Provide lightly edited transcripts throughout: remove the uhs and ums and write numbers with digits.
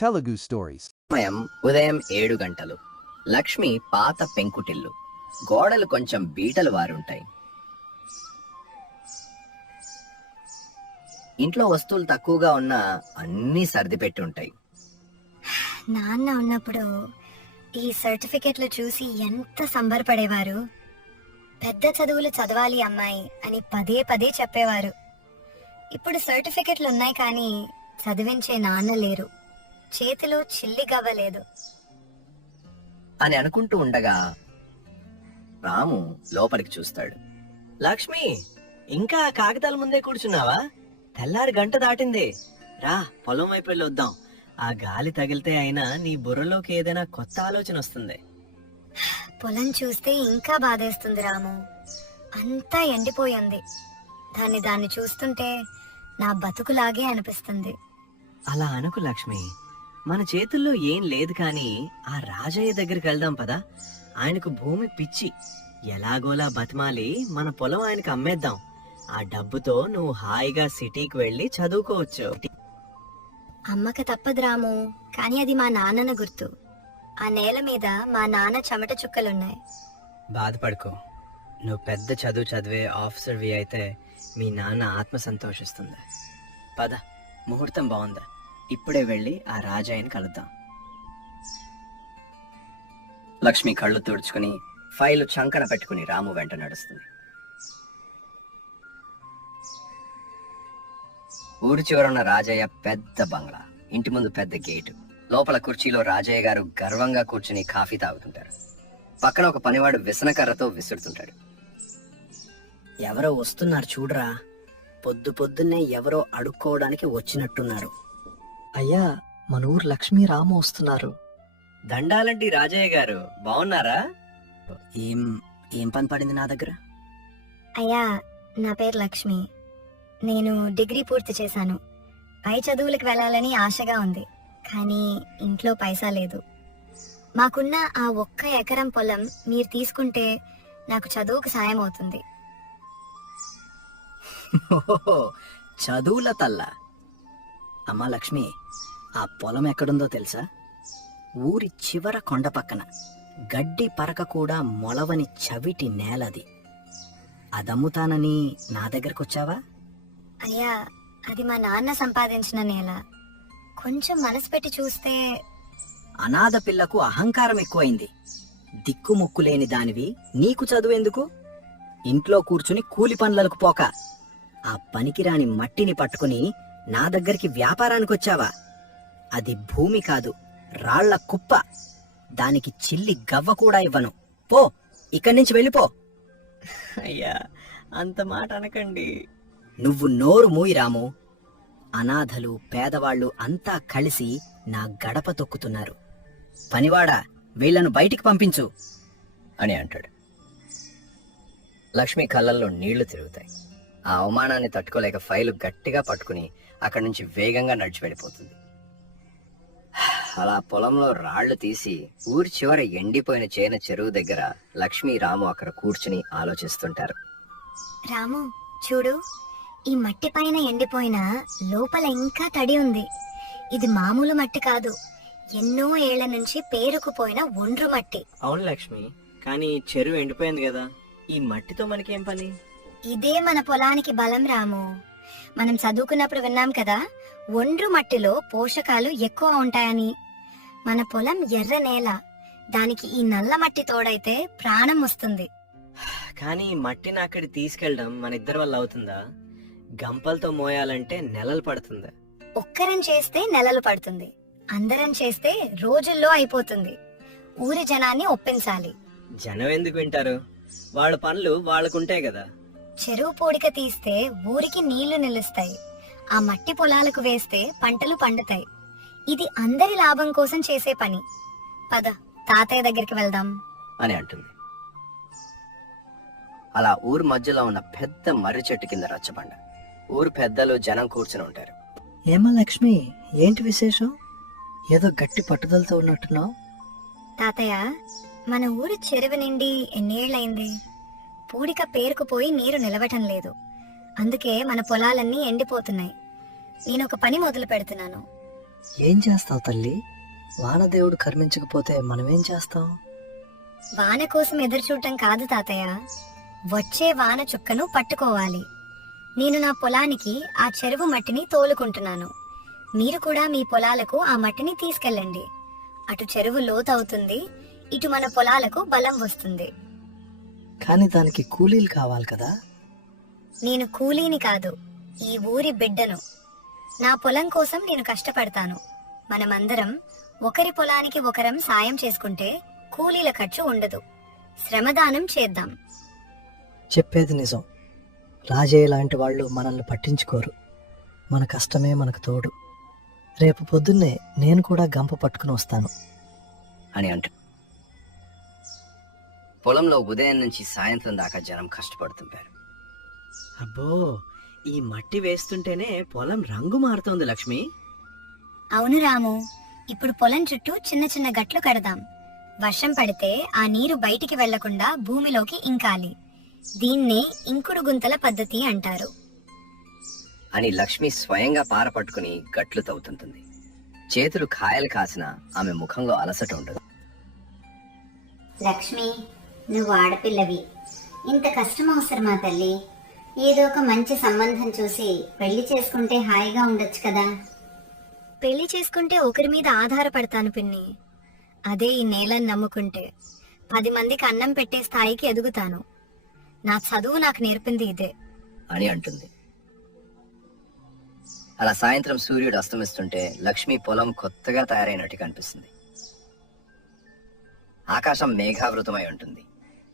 Telugu Stories. సమయం ఉదయం 7 గంటలు. లక్ష్మి పాత పెంకుటిల్లు. గోడలు కొంచెం బీటలు వారుంటాయి. ఇంట్లో వస్తువులు తక్కువగా ఉన్నా అన్నీ సర్దిపెట్టి ఉంటాయి. నాన్న ఉన్నప్పుడు ఈ సర్టిఫికెట్లు చూసి ఎంత సంబరపడేవారు. పెద్ద చదువులు చదవాలి అమ్మాయి అని పదే పదే చెప్పేవారు. ఇప్పుడు సర్టిఫికెట్లు ఉన్నాయి కానీ చదివించే నాన్న లేరు. చేతిలో చిల్లి గవ్వలేదు అని అనుకుంటూ ఉండగా రాము లోపలికి చూస్తాడు. లక్ష్మి, ఇంకా కాగితాల ముందే కూర్చున్నావా? తెల్లారి గంట దాటింది. రా, పొలం వైపు వెళ్ళి వద్దాం. ఆ గాలి తగిలితే అయినా నీ బుర్రలోకి ఏదైనా కొత్త ఆలోచన వస్తుంది. పొలం చూస్తే ఇంకా బాధేస్తుంది రాము. అంతా ఎండిపోయింది. దాన్ని చూస్తుంటే నా బతుకులాగే అనిపిస్తుంది. అలా అనుకు లక్ష్మి, మన చేతుల్లో ఏం లేదు కానీ ఆ రాజయ్య దగ్గరికి వెళ్దాం పదా. ఆయనకు భూమి పిచ్చి. ఎలాగోలా బతిమాలి మన పొలం ఆయనకు అమ్మేద్దాం. ఆ డబ్బుతో నువ్వు హాయిగా సిటీకి వెళ్ళి చదువుకోవచ్చు. అమ్మక తప్పదు రాము, కానీ అది మా నాన్నన గుర్తు. ఆ నేల మీద మా నాన్న చెమట చుక్కలున్నాయి. బాధపడుకో. నువ్వు పెద్ద చదువు చదివే ఆఫీసర్వి అయితే మీ నాన్న ఆత్మ సంతోషిస్తుంది. పద, ముహూర్తం బాగుందా, ఇప్పుడే వెళ్ళి ఆ రాజయ్యని కలుద్దాం. లక్ష్మి కళ్ళు తుడుచుకుని ఫైలు చంకన పెట్టుకుని రాము వెంట నడుస్తుంది. ఊరి చివరున్న రాజయ్య పెద్ద బంగ్లా. ఇంటి ముందు పెద్ద గేటు. లోపల కుర్చీలో రాజయ్య గారు గర్వంగా కూర్చుని కాఫీ తాగుతుంటారు. పక్కన ఒక పనివాడు విసనకర్రతో విసురుతుంటాడు. ఎవరో వస్తున్నారు చూడరా. పొద్దున్నే ఎవరో అడుక్కోవడానికి వచ్చినట్టున్నారు. అయ్యా, మన ఊరు లక్ష్మీ రాము వస్తున్నారు. దండాలంటి రాజయ్య గారు, బాగున్నారా? ఏం పని పడింది నా దగ్గర? అయ్యా, నా పేరు లక్ష్మి. నేను డిగ్రీ పూర్తి చేశాను. పై చదువులకు వెళ్ళాలని ఆశగా ఉంది, కానీ ఇంట్లో పైసా లేదు. మాకున్న ఆ 1 ఎకరం పొలం మీరు తీసుకుంటే నాకు చదువుకు సాయం అవుతుంది. చదువుల తల్ల. అమ్మా లక్ష్మి, ఆ పొలం ఎక్కడుందో తెలుసా? ఊరి చివర కొండ పక్కన. గడ్డి పరక కూడా మొలవని చవిటి నేలది. అదమ్ముతానని నా దగ్గరకు వచ్చావా? అయ్యా, అది మా నాన్న సంపాదించిన నేల. కొంచెం మనసు పెట్టి చూస్తే. అనాథ పిల్లకు అహంకారం ఎక్కువైంది. దిక్కుముక్కు లేని దానివి నీకు చదువెందుకు? ఇంట్లో కూర్చుని కూలి పనులకు పోక ఆ పనికిరాని మట్టిని పట్టుకుని నా దగ్గరికి వ్యాపారానికి వచ్చావా? అది భూమి కాదు, రాళ్ల కుప్ప. దానికి చిల్లి గవ్వ కూడా ఇవ్వను. పో, ఇక్కడి నుంచి వెళ్ళిపో. అయ్యా, అంత మాట అనకండి. నువ్వు నోరు మూయి రాము. అనాథలు, పేదవాళ్లు అంతా కలిసి నా గడప తొక్కుతున్నారు. పనివాడా, వీళ్లను బయటికి పంపించు అని అంటాడు. లక్ష్మి కళ్ళల్లో నీళ్లు తిరుగుతాయి. ఆ అవమానాన్ని తట్టుకోలేక ఫైలు గట్టిగా పట్టుకుని అక్కడి నుంచి వేగంగా నడిచి వెళ్ళిపోతుంది. అలా పొలంలో రాళ్లు తీసి ఊరి చివర ఎండిపోయిన చేన చెరువు దగ్గర లక్ష్మి, రాము అక్కడ కూర్చుని ఆలోచిస్తుంటారు. రాము చూడు, ఈ మట్టి పైన ఎండిపోయిన లోపల ఇంకా తడి ఉంది. ఇది మామూలు మట్టి కాదు, ఎన్నో ఏళ్ల నుంచి పేరుకుపోయిన ఒండ్రు మట్టి. అవును లక్ష్మి, కానీ చెరువు ఎండిపోయింది కదా, ఈ మట్టితో మనకేం పని? ఇదే మన పొలానికి బలం రాము. మనం చదువుకున్నప్పుడు విన్నాం కదా, ఒండ్రు మట్టిలో పోషకాలు ఎక్కువ ఉంటాయని. మన పొలం ఎర్ర నేల, దానికి ఈ నల్ల మట్టి తోడైతే ప్రాణం వస్తుంది. కానీ మట్టిని అక్కడికి తీసుకెళ్ళడం మన ఇద్దరి వల్ల అవుతుందా? గంపలతో మోయాలంటే నెలలు పడుతుంది. ఒక్కరం చేస్తే నెలలు పడుతుంది, అందరం చేస్తే రోజుల్లో అయిపోతుంది. ఊరి జనాన్ని ఒప్పించాలి. జనం ఎందుకు వింటారు? వాళ్ళ పనులు వాళ్ళకుంటాయి కదా. చెరువు పూడిక తీస్తే ఊరికి నీళ్లు నిలుస్తాయి. ఆ మట్టి పొలాలకు వేస్తే పంటలు పండుతాయి. ఇది అందరి లాభం కోసం చేసే పని. పద, తాతయ్య దగ్గరికి వెళ్దాం అని అంటుంది. అలా ఊరు మధ్యలో ఉన్న పెద్ద మర్రి చెట్టు కింద రచ్చబండ. ఊరు పెద్దలు, జనం కూర్చుని ఉంటారు. ఏమా లక్ష్మి, ఏంటి విశేషం? ఏదో గట్టి పట్టుదలతో ఉన్నట్టున్నావు. తాతయ్య, మన ఊరి చెరువు నిండి ఎన్నేళ్లైంది. పూడిక పేరుకుపోయి నీరు నిలవటం లేదు. అందుకే మన పొలాలన్నీ ఎండిపోతున్నాయి. నేను ఒక పని మొదలు పెడుతున్నాను. ఏం చేస్తావు తల్లి? వానదేవుడు కర్మించకపోతే మనమేం చేస్తాం? వాన కోసం ఎదురుచూడటం కాదు తాతయ్య, వచ్చే వాన చుక్కను పట్టుకోవాలి. నేను నా పొలానికి ఆ చెరువు మట్టిని తోలుకుంటున్నాను. మీరు కూడా మీ పొలాలకు ఆ మట్టిని తీసుకెళ్ళండి. అటు చెరువు లోతవుతుంది, ఇటు మన పొలాలకు బలం వస్తుంది. కానీ దానికి కూలీలు కావాలి కదా. నేను కూలీని కాదు, ఈ ఊరి బిడ్డను. నా పొలం కోసం నేను కష్టపడతాను. మనమందరం ఒకరి పొలానికి ఒకరం సాయం చేసుకుంటే కూలీల ఖర్చు ఉండదు. శ్రమదానం చేద్దాం. చెప్పేది నిజం. రాజయ్య లాంటి వాళ్ళు మనల్ని పట్టించుకోరు. మన కష్టమే మనకు తోడు. రేపు పొద్దున్నే నేను కూడా గంప పట్టుకుని వస్తాను అని అంటాడు. పొలంలో ఉదయం నుంచి సాయంత్రం దాకా జనం కష్టపడుతుంటారు. అబ్బో, ఈ మట్టి వేస్తుంటేనే పొలం రంగు మారుతోంది లక్ష్మి. అవును రాము, ఇప్పుడు పొలం చుట్టూ చిన్న చిన్న గట్లు కడదాం. వర్షం పడితే ఆ నీరు బయటికి వెళ్లకుండా భూమిలోకి ఇంకాలి. దీన్నే ఇంకుడు గుంతల పద్ధతి అంటారు. అని లక్ష్మి స్వయంగా పార పట్టుకుని గట్లు తవ్వుతుంటుంది. చేతులు కాయలు కాసిన ఆమె ముఖంలో అలసట ఉండదు. లక్ష్మి, నువ్వు ఆడపిల్లవి, ఇంత కష్టం అవసరమా తల్లి? ఏదో ఒక మంచి సంబంధం చూసి పెళ్లి చేసుకుంటే హాయిగా ఉండొచ్చు కదా. పెళ్లి చేసుకుంటే ఒకరి మీద ఆధారపడతాను పిన్ని. అదే ఈ నేలను నమ్ముకుంటే 10 మందికి అన్నం పెట్టే స్థాయికి ఎదుగుతాను. నా చదువు నాకు నేర్పింది ఇదే అని అంటుంది. అలా సాయంత్రం సూర్యుడు అస్తమిస్తుంటే లక్ష్మి పొలం కొత్తగా తయారైనట్టు కనిపిస్తుంది. ఆకాశం మేఘావృతమై ఉంటుంది.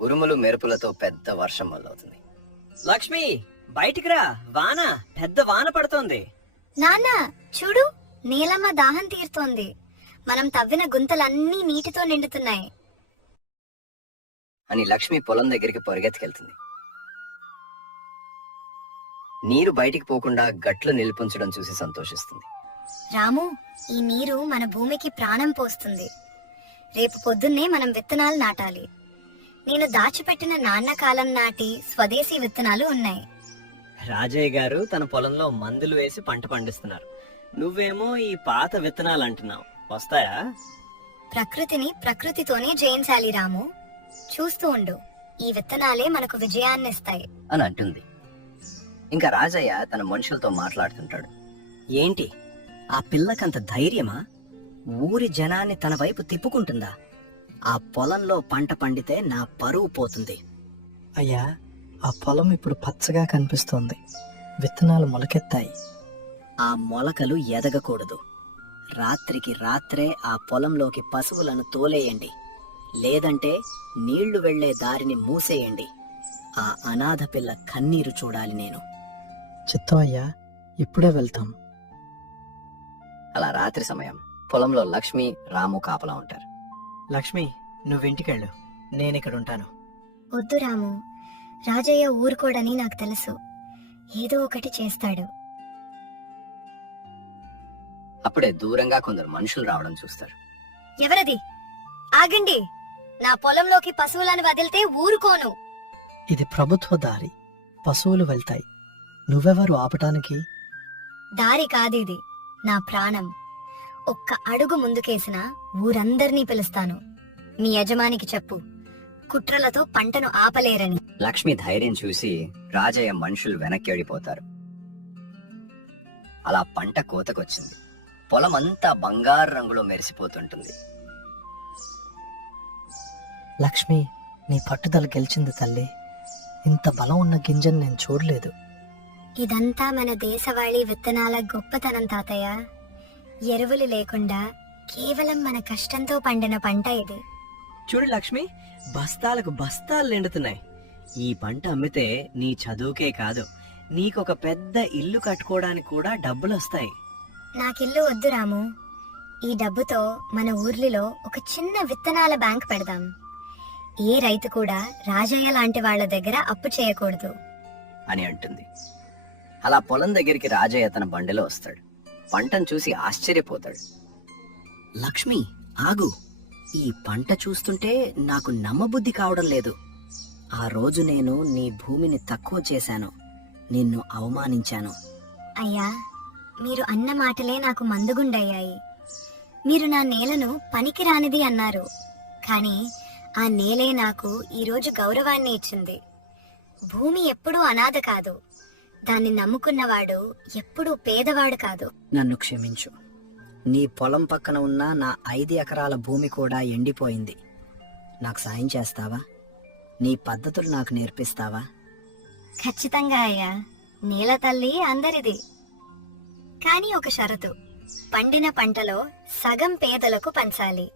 ఉరుములు మెరుపులతో పెద్ద వర్షం మొదలవుతుంది. లక్ష్మి, బయటికి రా, వాన, పెద్ద వాన పడుతోంది. నాన్న చూడు, నీలమ్మ దాహం తీరుతోంది. మనం తవ్విన గుంతలన్నీ నీటితో నిండుతున్నాయి అని లక్ష్మి పొలం దగ్గరికి పరిగెత్తుకెళ్తుంది. నీరు బయటికి పోకుండా గట్లు నిలిపించడం చూసి సంతోషిస్తుంది. రాము, ఈ నీరు మన భూమికి ప్రాణం పోస్తుంది. రేపు పొద్దున్నే మనం విత్తనాలు నాటాలి. నేను దాచిపెట్టిన నాన్న కాలం నాటి స్వదేశీ విత్తనాలు ఉన్నాయి. రాజయ్య గారు తన పొలంలో మందులు వేసి పంట పండిస్తున్నారు. నువ్వేమో ఈ పాత విత్తనాలు అంటున్నావు. వస్తాయా? ప్రకృతిని ప్రకృతితోనే జయించాలి రాము. చూస్తూ ఉండు, ఈ విత్తనాలే మనకు విజయాన్నిస్తాయి అని అంటుంది. ఇంకా రాజయ్య తన మనుషులతో మాట్లాడుతుంటాడు. ఏంటి, ఆ పిల్లకంత ధైర్యమా? ఊరి జనాన్ని తన వైపు తిప్పుకుంటుందా? ఆ పొలంలో పంట పండితే నా పరువు పోతుంది. అయ్యా, ఆ పొలం ఇప్పుడు పచ్చగా కనిపిస్తోంది. విత్తనాలు మొలకెత్తాయి. ఆ మొలకలు ఎదగకూడదు. రాత్రికి రాత్రే ఆ పొలంలోకి పశువులను తోలేయండి. లేదంటే నీళ్లు వెళ్లే దారిని మూసేయండి. ఆ అనాథ పిల్ల కన్నీరు చూడాలి నేను. చిత్తం అయ్యా, ఇప్పుడే వెళ్తాం. అలా రాత్రి సమయం పొలంలో లక్ష్మి, రాము కాపలా ఉంటారు. లక్ష్మి, నువ్వింటికెళ్ళు, నేనిక్కడ ఉంటాను. వద్దు రాము, రాజయ్య ఊరుకోడని నాకు తెలుసు. ఏదో ఒకటి చేస్తాడు. అప్పుడే దూరంగా కొందరు మనుషులు రావడం చూస్తారు. ఎవరది? ఆగండి, నా పొలంలోకి పశువులను వదిలితే ఊరుకోను. ఇది ప్రభుత్వ దారి. పశువులు వెళ్తాయి. నువ్వెవరు ఆపటానికి? దారి కాదిది, నా ప్రాణం. ఒక్క అడుగు ముందుకేసినా ఊరందర్నీ పిలుస్తాను. మీ యజమానికి చెప్పు, కుట్రలతో పంటను ఆపలేరని. లక్ష్మి ధైర్యం చూసి రాజయ్య మనుషులు వెనక్కి వెళ్ళిపోతారు. అలా పంట కోతకొచ్చింది. పొలమంతా బంగారు రంగులో మెరిసిపోతుంటుంది. లక్ష్మి, నీ పట్టుదల గెలిచింది తల్లి. ఇంత బలం ఉన్న గింజను నేను చూడలేదు. ఇదంతా మన దేశవాళీ విత్తనాల గొప్పతనం తాతయ్య. ఎరువులు లేకుండా కేవలం మన కష్టంతో పండిన పంట ఇది. చూడు లక్ష్మి, బస్తాలకు బస్తాలు నిండుతున్నాయి. ఈ పంట అమ్మితే నీ చదువుకే కాదు, నీకొక పెద్ద ఇల్లు కట్టుకోవడానికి కూడా డబ్బులొస్తాయి. నాకిల్లు వద్దు రాము. ఈ డబ్బుతో మన ఊర్లిలో ఒక చిన్న విత్తనాల బ్యాంక్ పెడదాం. ఏ రైతు కూడా రాజయ్య లాంటి వాళ్ళ దగ్గర అప్పు చేయకూడదు అని అంటుంది. అలా పొలం దగ్గరికి రాజయ్య తన బండిలో వస్తాడు. పంటను చూసి ఆశ్చర్యపోతాడు. లక్ష్మి, ఆగు. ఈ పంట చూస్తుంటే నాకు నమ్మబుద్ధి కావడం లేదు. ఆ రోజు నేను నీ భూమిని తక్కువ చేశాను, నిన్ను అవమానించాను. అయ్యా, మీరు అన్న మాటలే నాకు మందుగుండయ్యాయి. మీరు నా నేలను పనికిరానిది అన్నారు, కానీ ఆ నేలే నాకు ఈరోజు గౌరవాన్ని ఇచ్చింది. భూమి ఎప్పుడూ అనాథ కాదు, దాన్ని నమ్ముకున్నవాడు ఎప్పుడూ పేదవాడు కాదు. నన్ను క్షమించు. నీ పొలం పక్కన ఉన్న నా 5 ఎకరాల భూమి కూడా ఎండిపోయింది. నాకు సాయం చేస్తావా? నీ పద్ధతులు నాకు నేర్పిస్తావా? ఖచ్చితంగా అయ్యా, నేల తల్లి అందరిది. కానీ ఒక షరతు, పండిన పంటలో సగం పేదలకు పంచాలి.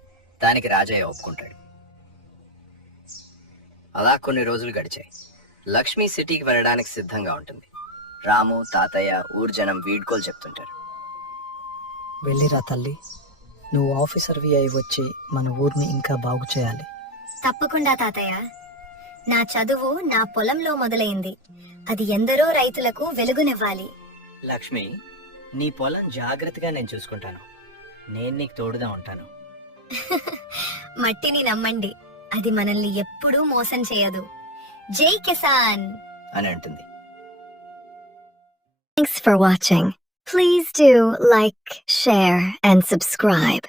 దానికి రాజయ్య ఒప్పుకుంటాడు. అలా కొన్ని రోజులు గడిచాయి. లక్ష్మి సిటీకి వెళ్ళడానికి సిద్ధంగా ఉంటుంది. రాము, తాతయ్య, ఊరు జనం వీడ్కోలు చెప్తుంటారు. వెళ్ళిరా తల్లి, నువ్వు ఆఫీసర్వి అయి వచ్చి మన ఊరిని ఇంకా బాగు చేయాలి. తప్పకుండా తాతయ్య. నా చదువు నా పొలంలో మొదలైంది, అది ఎందరో రైతులకు వెలుగునివ్వాలి. లక్ష్మి, నీ పొలం జాగ్రత్తగా నేను చూసుకుంటాను. నేను నీకు తోడుగా ఉంటాను. మట్టిని నమ్మండి, అది మనల్ని ఎప్పుడూ మోసం చేయదు. జై కిసాన్ అని అంటుంది. Thanks for watching. Please do like, share, and subscribe.